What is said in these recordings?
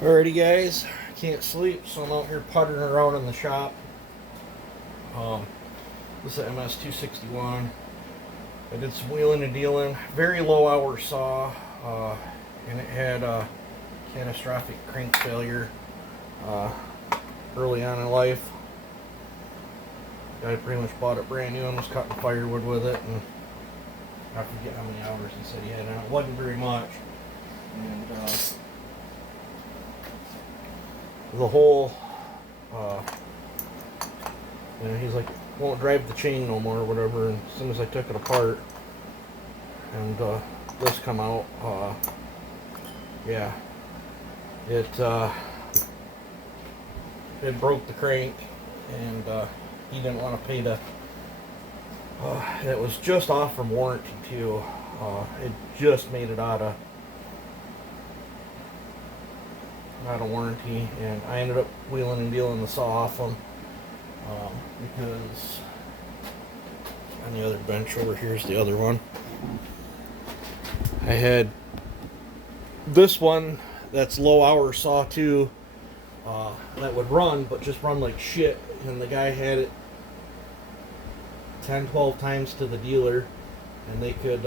Alrighty guys, can't sleep, so I'm out here puttering around in the shop. This is a ms261. I did some wheeling and dealing. Very low hour saw, and it had a catastrophic crank failure early on in life. Guy pretty much bought it brand new and was cutting firewood with it, and I forget how many hours he said he had on it. It wasn't very much. And the whole, he's like, won't drive the chain no more or whatever. And as soon as I took it apart and this come out, yeah, it broke the crank, and he didn't want to pay the. It was just off from warranty too. It just made it out of warranty, and I ended up wheeling and dealing the saw off them because on the other bench over here's the other one. I had this one that's low hour saw too, that would run, but just run like shit, and the guy had it 10-12 times to the dealer, and they could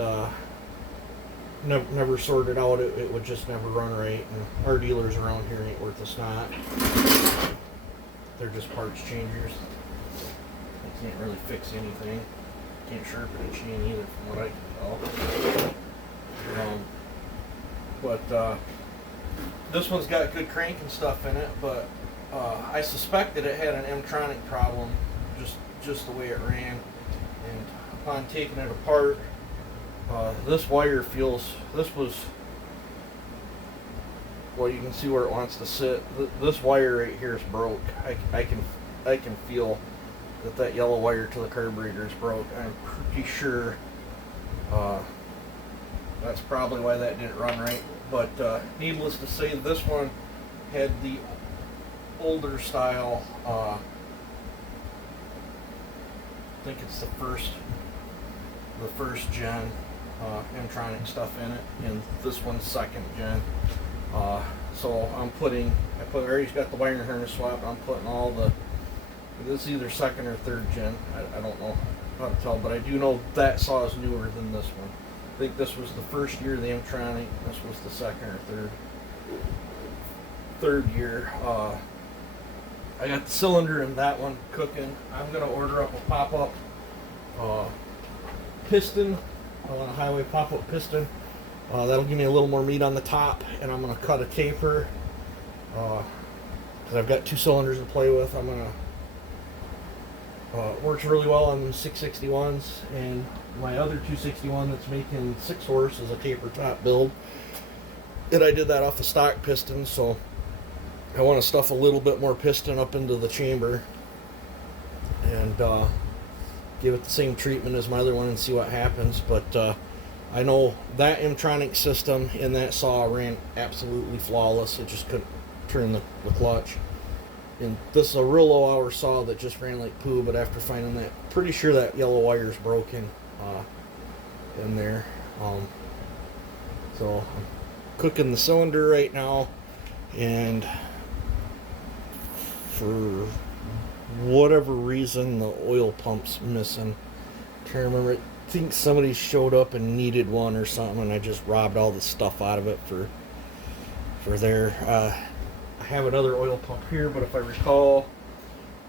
never sort it out. It would just never run right, and our dealers around here ain't worth a snot. They're just parts changers. They can't really fix anything. Can't sharpen a chain either, from what I can tell. But this one's got good crank and stuff in it, but I suspected it had an M-tronic problem, just the way it ran. And upon taking it apart, this wire feels, this was, well, you can see where it wants to sit. This wire right here is broke. I can feel that yellow wire to the carburetor is broke. I'm pretty sure that's probably why that didn't run right. But needless to say, this one had the older style, I think it's the first gen M-tronic stuff in it, and this one's second gen. So I already got the wiring harness swapped. I'm putting all this is either second or third gen. I don't know how to tell, but I do know that saw is newer than this one. I think this was the first year of the M-tronic. This was the second or third year. I got the cylinder in that one cooking. I'm gonna order up a pop-up piston. I want a highway pop-up piston. That'll give me a little more meat on the top, and I'm gonna cut a taper because I've got two cylinders to play with. I'm gonna works really well on 661s, and my other 261 that's making 6 horse is a taper top build, and I did that off the stock piston. So I want to stuff a little bit more piston up into the chamber and give it the same treatment as my other one and see what happens. But I know that M-tronic system in that saw ran absolutely flawless. It just couldn't turn the clutch. And this is a real low hour saw that just ran like poo, but after finding that, pretty sure that yellow wire's broken in there. So I'm cooking the cylinder right now, and for whatever reason the oil pump's missing. Can't remember. I think somebody showed up and needed one or something, and I just robbed all the stuff out of it for there. I have another oil pump here, but if I recall,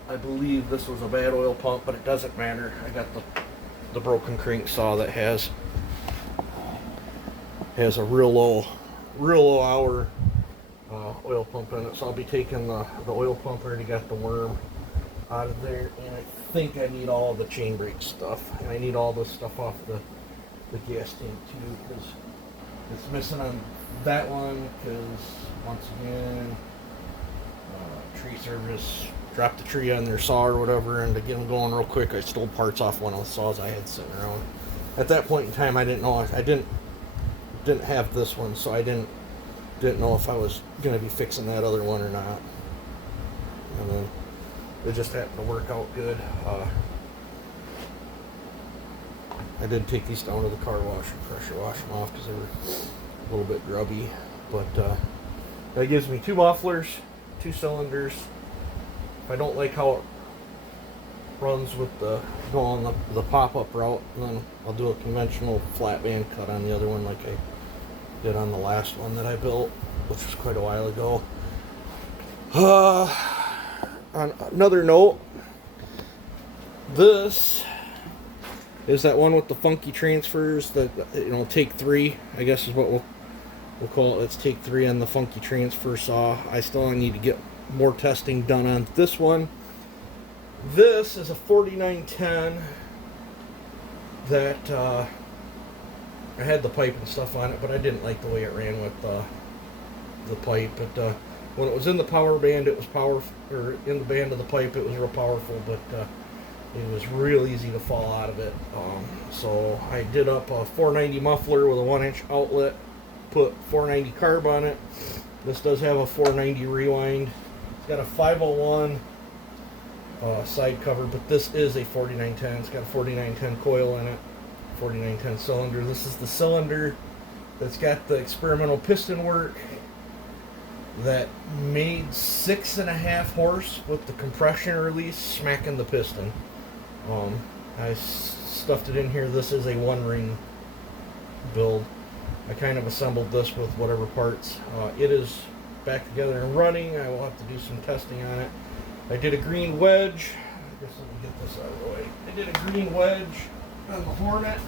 I believe this was a bad oil pump, but it doesn't matter. I got the broken crank saw that has a real low hour oil pump in it. So I'll be taking the oil pump. I already got the worm out of there, and I think I need all the chain brake stuff, and I need all this stuff off the gas tank too, because it's missing on that one. Because once again, tree service dropped the tree on their saw or whatever, and to get them going real quick, I stole parts off one of the saws I had sitting around. At that point in time, I didn't know, I didn't have this one, so I didn't know if I was going to be fixing that other one or not. And then it just happened to work out good. I did take these down to the car wash and pressure wash them off because they were a little bit grubby, but That gives me 2 mufflers, 2 cylinders. If I don't like how it runs with the going the pop-up route, then I'll do a conventional flat band cut on the other one like I did on the last one that I built, which was quite a while ago. On another note, this is that one with the funky transfers that, you know, take 3, I guess is what we'll call it. It's take 3 on the funky transfer saw. I still need to get more testing done on this one. This is a 4910 that I had the pipe and stuff on it, but I didn't like the way it ran with the pipe. But when it was in the power band, it was powerful, or in the band of the pipe, it was real powerful, but it was real easy to fall out of it. So I did up a 490 muffler with a 1-inch outlet, put 490 carb on it. This does have a 490 rewind. It's got a 501 side cover, but this is a 4910. It's got a 4910 coil in it, 4910 cylinder. This is the cylinder that's got the experimental piston work that made 6.5 horse with the compression release smacking the piston. I stuffed it in here. This is a 1-ring build. I kind of assembled this with whatever parts. It is back together and running. I will have to do some testing on it. I did a green wedge. I guess let me get this out of the way. I did a green wedge on the Hornet.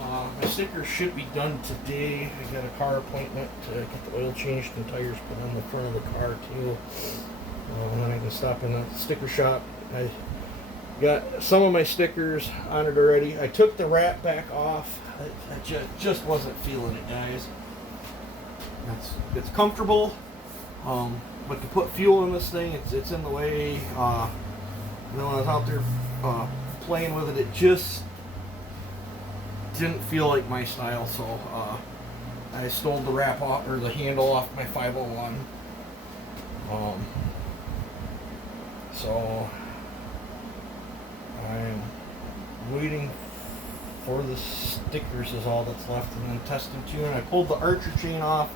My stickers should be done today. I got a car appointment to get the oil changed and tires put on the front of the car too. And then I can stop in the sticker shop. I got some of my stickers on it already. I took the wrap back off. I just wasn't feeling it, guys. It's comfortable. But to put fuel in this thing, it's in the way. When I was out there playing with it, it just didn't feel like my style. So I stole the wrap off, or the handle off my 501. So I'm waiting for the stickers is all that's left, and then testing too. And I pulled the archer chain off.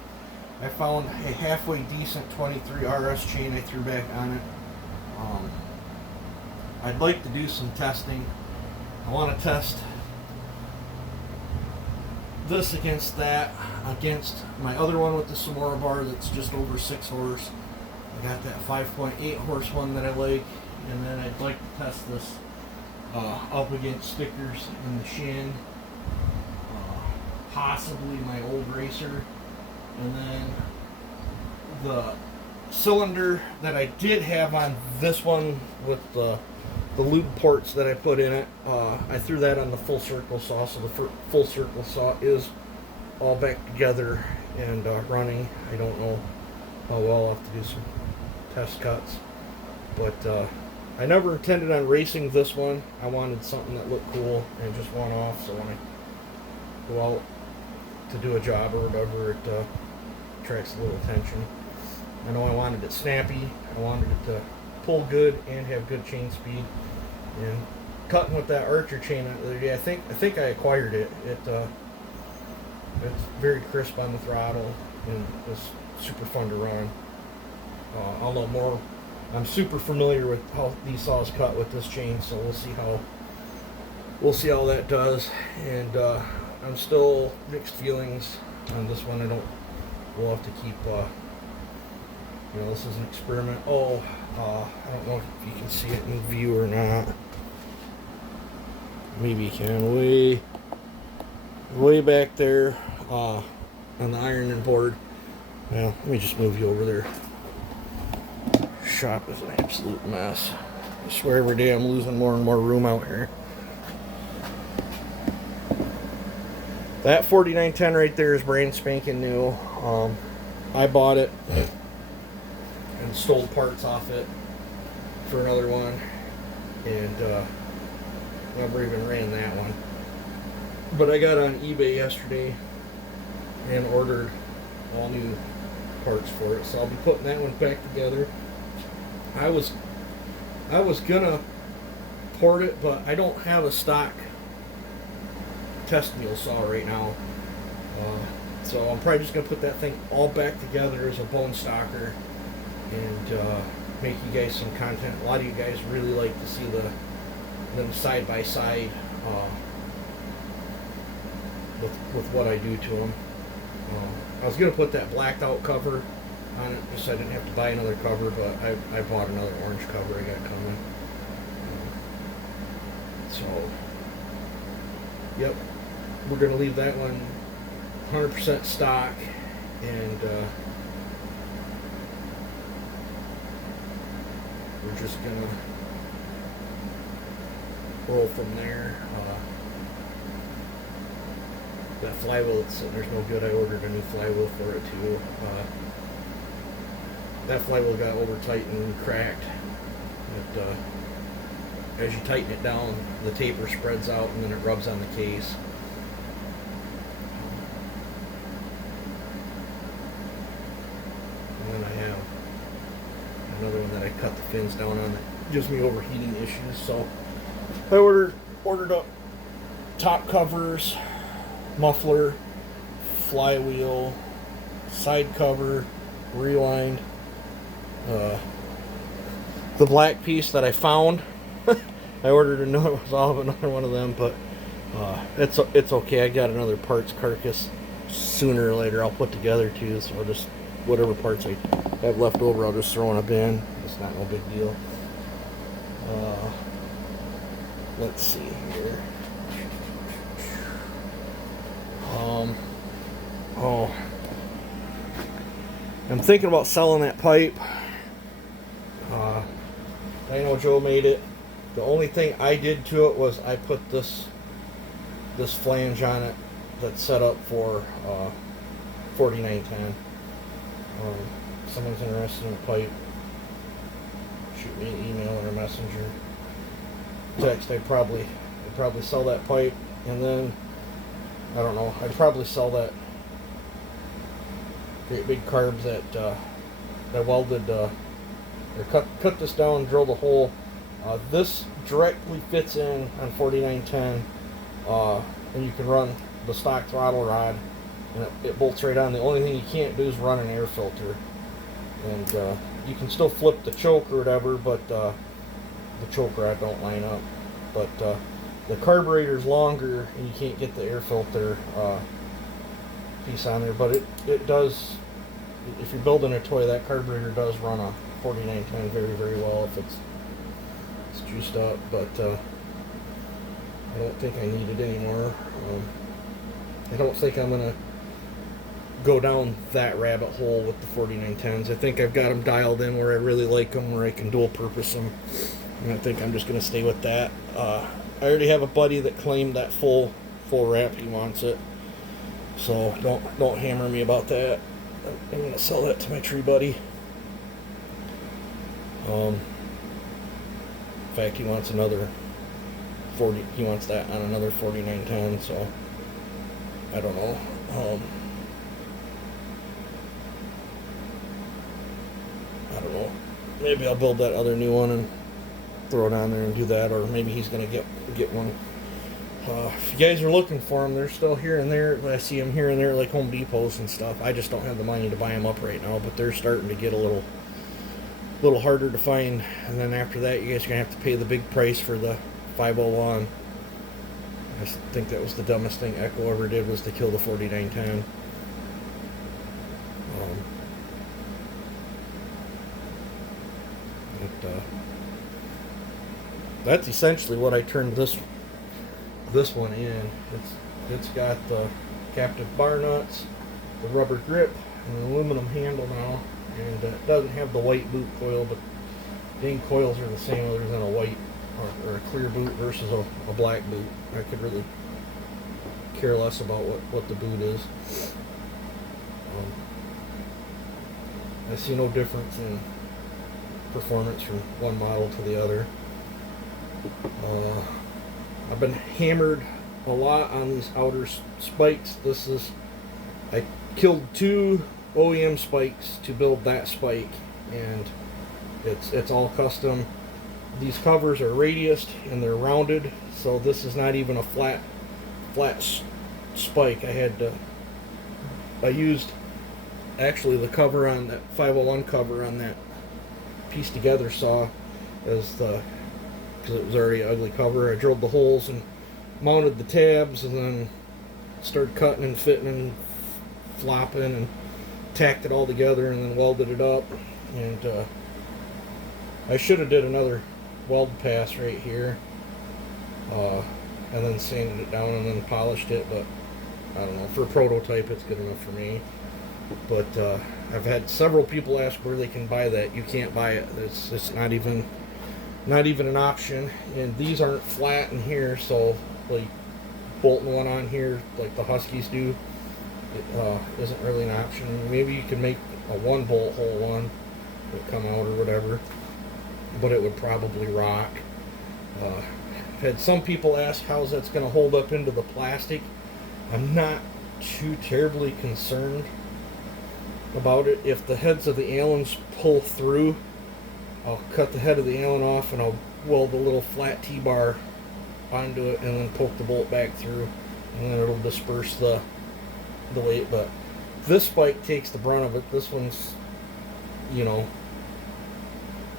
I found a halfway decent 23 RS chain I threw back on it. I'd like to do some testing. I want to test this against that, against my other one with the Samora bar that's just over 6 horse. I got that 5.8 horse one that I like, and then I'd like to test this up against stickers in the Shin, possibly my old racer. And then the cylinder that I did have on this one with the lube ports that I put in it, I threw that on the full circle saw, so the full circle saw is all back together and running. I don't know how well. I'll have to do some test cuts, but I never intended on racing this one. I wanted something that looked cool and just one off, so when I go out to do a job or whatever, it attracts a little attention. I know I wanted it snappy. I wanted it to pull good and have good chain speed. And cutting with that Archer chain the other day, I think I acquired it. It's very crisp on the throttle and it's super fun to run. I'll know more. I'm super familiar with how these saws cut with this chain, so we'll see how that does. And I'm still mixed feelings on this one. We'll have to keep, this is an experiment. I don't know if you can see it in view or not. Maybe you can. Way back there on the ironing board. Well, let me just move you over there. Shop is an absolute mess. I swear every day I'm losing more and more room out here. That 4910 right there is brand spanking new. I bought it and stole parts off it for another one, and never even ran that one. But I got on eBay yesterday and ordered all new parts for it, so I'll be putting that one back together. I was gonna port it, but I don't have a stock test wheel saw right now. So I'm probably just going to put that thing all back together as a bone stocker and make you guys some content. A lot of you guys really like to see them side by side with what I do to them. I was going to put that blacked out cover on it just so I didn't have to buy another cover, but I bought another orange cover I got coming. So, yep, we're going to leave that one 100% stock, and we're just going to roll from there. That flywheel that's sitting there's no good. I ordered a new flywheel for it too. That flywheel got over tight and cracked. But as you tighten it down, the taper spreads out and then it rubs on the case. And then I have another one that I cut the fins down on that gives me overheating issues. So I ordered up top covers, muffler, flywheel, side cover, rewind. The black piece that I found, I ordered another one of them, but it's okay. I got another parts carcass sooner or later I'll put together too, so I'll just, whatever parts I have left over, I'll just throw in a bin. It's not no big deal. Let's see here. I'm thinking about selling that pipe. I know Joe made it. The only thing I did to it was I put this flange on it that's set up for 4910. Someone's interested in a pipe, shoot me an email or a messenger text. I'd probably sell that pipe, and then I don't know, I'd probably sell that great big carbs that welded or cut this down, drilled a hole. This directly fits in on 4910, and you can run the stock throttle rod, and it bolts right on. The only thing you can't do is run an air filter, and you can still flip the choke or whatever, but the choke rod don't line up. But the carburetor's longer, and you can't get the air filter piece on there. But it does, if you're building a toy, that carburetor does run a 4910 very, very well if it's juiced up. But I don't think I need it anymore. I don't think I'm gonna go down that rabbit hole with the 4910s. I think I've got them dialed in where I really like them, where I can dual purpose them, and I think I'm just gonna stay with that. I already have a buddy that claimed that full wrap. He wants it, so don't hammer me about that. I'm gonna sell that to my tree buddy. In fact, he wants another 40. He wants that on another 4910. So I don't know. I don't know. Maybe I'll build that other new one and throw it on there and do that, or maybe he's gonna get one. If you guys are looking for them, they're still here and there. I see them here and there, like Home Depots and stuff. I just don't have the money to buy them up right now, but they're starting to get a little harder to find. And then after that, you guys are gonna have to pay the big price for the 501. I just think that was the dumbest thing Echo ever did, was to kill the 4910. That's essentially what I turned this one in. It's got the captive bar nuts, the rubber grip, and an aluminum handle now, and it doesn't have the white boot coil, but dang, coils are the same other than a white or a clear boot versus a black boot. I could really care less about what the boot is. I see no difference in performance from one model to the other. I've been hammered a lot on these outer spikes. I killed 2 OEM spikes to build that spike, and it's all custom. These covers are radiused and they're rounded, so this is not even a flat spike. I had to I used actually the cover on that 501 cover on that piece together saw as the, because it was already an ugly cover. I drilled the holes and mounted the tabs, and then started cutting and fitting and flopping and tacked it all together, and then welded it up. And I should have did another weld pass right here, and then sanded it down and then polished it, but I don't know, for a prototype it's good enough for me. But I've had several people ask where they can buy that. You can't buy it. It's not even an option. And these aren't flat in here, so like bolting one on here like the Huskies do, it isn't really an option. Maybe you could make a one bolt hole one that come out or whatever, but it would probably rock. I've had some people ask how's that's going to hold up into the plastic. I'm not too terribly concerned about it. If the heads of the Allens pull through, I'll cut the head of the Allen off and I'll weld a little flat T-bar onto it and then poke the bolt back through, and then it'll disperse the weight. But this spike takes the brunt of it. This one's, you know,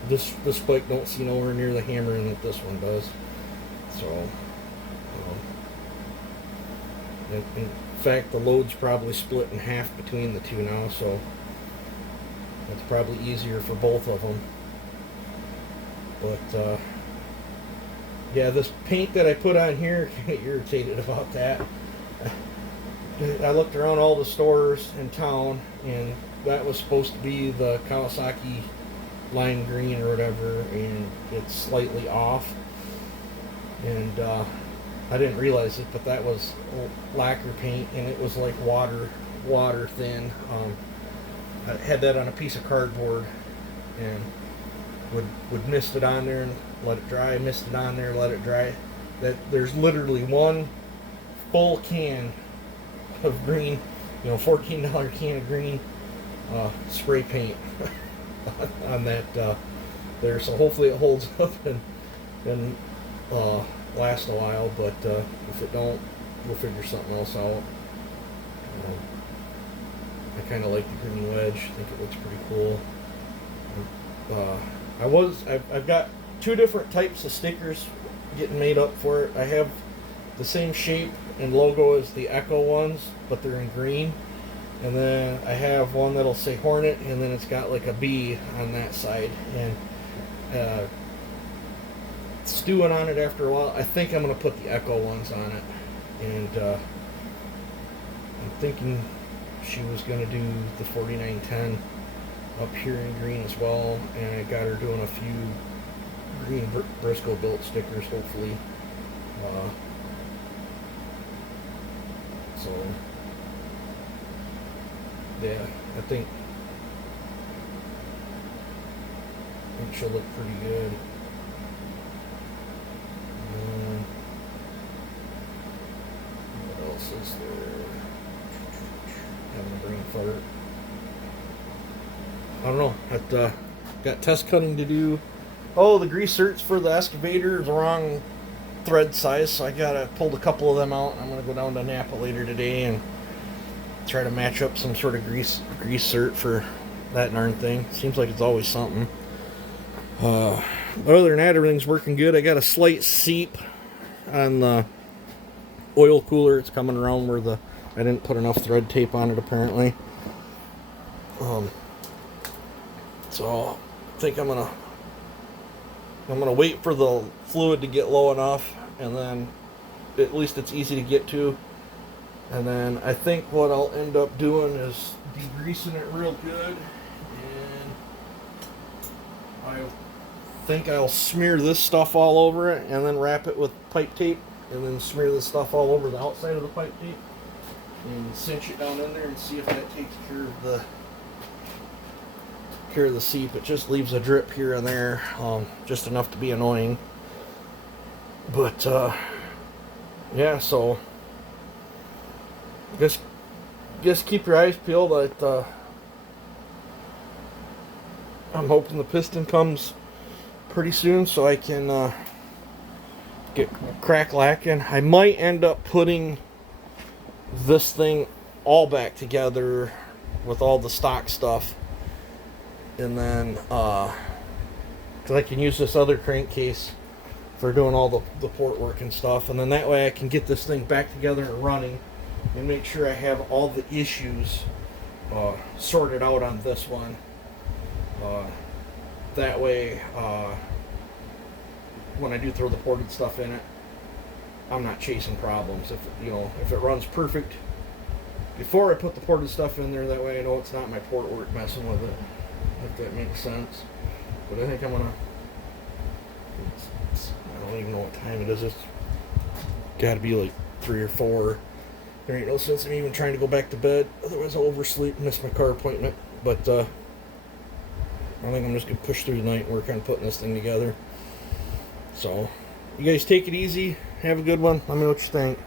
this spike don't see nowhere near the hammering that this one does. So in fact, the load's probably split in half between the two now, so it's probably easier for both of them. But yeah, this paint that I put on here, I get irritated about that. I looked around all the stores in town, and that was supposed to be the Kawasaki lime green or whatever, and it's slightly off. And I didn't realize it, but that was lacquer paint, and it was like water thin. I had that on a piece of cardboard, and would mist it on there and let it dry, mist it on there, let it dry. That there's literally one full can of green, you know, $14 can of green spray paint on that there. So hopefully it holds up and last a while. But if it don't, we'll figure something else out. I kind of like the green wedge. I think it looks pretty cool. I've got two different types of stickers getting made up for it. I have the same shape and logo as the Echo ones, but they're in green. And then I have one that'll say Hornet, and then it's got like a bee on that side. And stewing on it after a while, I think I'm going to put the Echo ones on it. And I'm thinking she was going to do the 4910 up here in green as well, and I got her doing a few green Briscoe built stickers, hopefully. So yeah, I think she'll look pretty good. What else is there? Having a brain fart. I don't know. I've got test cutting to do. Oh, the grease certs for the excavator is the wrong thread size, so I gotta pull a couple of them out. I'm gonna go down to Napa later today and try to match up some sort of grease cert for that darn thing. Seems like it's always something. But other than that, everything's working good. I got a slight seep on the oil cooler. It's coming around where I didn't put enough thread tape on it apparently. So I think I'm gonna wait for the fluid to get low enough, and then at least it's easy to get to. And then I think what I'll end up doing is degreasing it real good, and I think I'll smear this stuff all over it, and then wrap it with pipe tape, and then smear this stuff all over the outside of the pipe tape, and cinch it down in there and see if that takes care of the seep. It just leaves a drip here and there, just enough to be annoying. But yeah, so just keep your eyes peeled. I'm hoping the piston comes pretty soon so I can get crack lacking. I might end up putting this thing all back together with all the stock stuff. And then, because I can use this other crankcase for doing all the port work and stuff. And then that way I can get this thing back together and running and make sure I have all the issues sorted out on this one. That way, when I do throw the ported stuff in it, I'm not chasing problems. If it runs perfect before I put the ported stuff in there, that way I know it's not my port work messing with it, if that makes sense. But I think I'm gonna, I don't even know what time it is. It's gotta be like 3 or 4. There ain't no sense in me even trying to go back to bed, otherwise I'll oversleep and miss my car appointment. But I think I'm just gonna push through the night and work on putting this thing together. So, you guys take it easy. Have a good one. Let me know what you think.